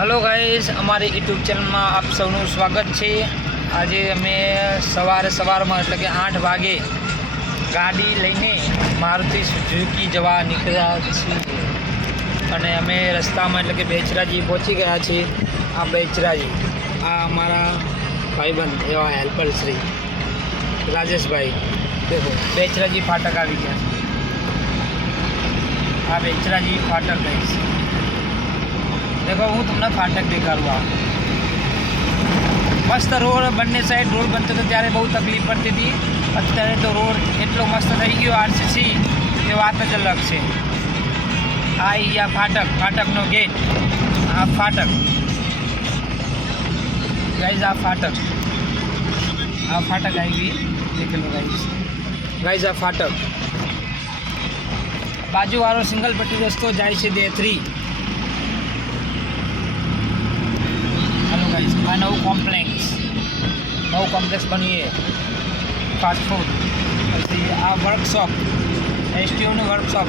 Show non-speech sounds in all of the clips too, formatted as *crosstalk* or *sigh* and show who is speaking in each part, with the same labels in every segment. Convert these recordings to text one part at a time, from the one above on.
Speaker 1: Hello guys અમારી YouTube ચેનલમાં આપ સૌનું સ્વાગત છે. આજે અમે સવારે સવારમાં એટલે કે આઠ વાગે ગાડી લઈને મારુતિ સુઝુકી જવા નીકળ્યા છીએ. અને અમે રસ્તામાં એટલે કે બેચરાજી પહોંચી ગયા છીએ. આ બેચરાજી, આ અમારા ભાઈબંધ એવા હેલ્પર શ્રી. રાજેશભાઈ, દેખો, બેચરાજી ફાટક આવી ગયા આ બેચરાજી ફાટક ગઈશ દેખો હું તમને ફાટક દેખાડું આ મસ્ત રોડ બંને સાઈડ રોડ બનતો હતો ત્યારે બહુ તકલીફ પડતી હતી અત્યારે તો રોડ એટલો મસ્ત થઈ ગયો આરસીસી એ વાત જ અલગ છે આ અહીંયા ફાટક ફાટકનો ગેટ આ ફાટક ગાઈઝ આ ફાટક આ ફાટક આવી દેખેલો ગાઈઝ ગાઈઝ આ ફાટક બાજુવાળો સિંગલ પટ્ટી રસ્તો જાય છે બે થ્રી આ નવું કોમ્પ્લેક્સ નવું કોમ્પ્લેક્સ બનીએ ફાસ્ટ ફૂડ પછી આ વર્કશોપ એસટીઓની વર્કશોપ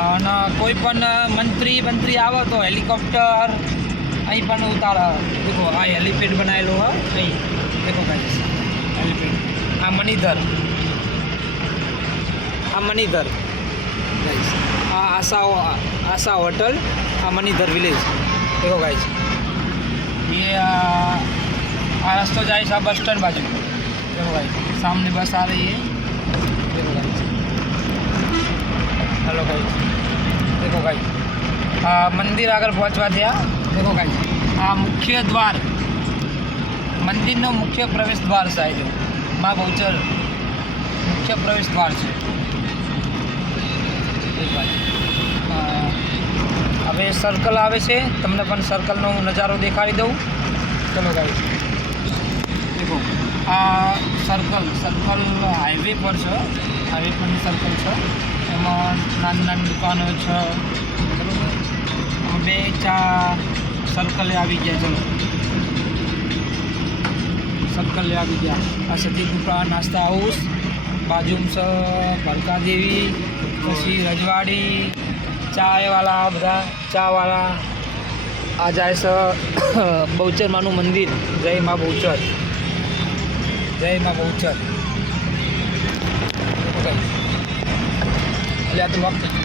Speaker 1: અને કોઈ પણ મંત્રી મંત્રી આવે તો હેલિકોપ્ટર, અહીં પણ ઉતારા. દેખો, આ હેલિપેડ બનાવેલો હોય, અહીં. દેખો ગાઈસ હેલિપેડ આ મણિધર. આ મણિધર. આ આશા આશા હોટલ, આ મણિધર વિલેજ દેખો છે ये आ, आ रास्ता जाए साहब बस स्टैंड बाजू देखो गाइस सामने बस आ रही है देखो गाइस हेलो गाइस देखो गाइस आ, मंदिर આગળ પહોંચવા થયા देखो गाइस આ મુખ્ય દ્વાર મંદિરનો મુખ્ય પ્રવેશ દ્વાર છે આ જો મા બહુચર મુખ્ય પ્રવેશ દ્વાર છે એક બાજુ. અ, સર્કલ આવે છે. તમને પણ સર્કલનો હું નજારો દેખાડી દઉં. ચલો ગાઈ દેખો, આ સર્કલ સર્કલ હાઈવે પર છે. હાઈવે પરની સર્કલ છે. એમાં નાની નાની દુકાનો છે. બરાબર. બે ચા સર્કલે આવી ગયા, ચલો. સર્કલે આવી ગયા. આ સતી કૃપા નાસ્તા હાઉસ બાજુમાં છે ભરકાદેવી, પછી રજવાડી ચાયવાળા બધા ચાવાળા આ જાય છે *coughs* બહુચર માનું મંદિર. જય મા બહુચર. જય મા બહુચર. એટલે આ તો ગયું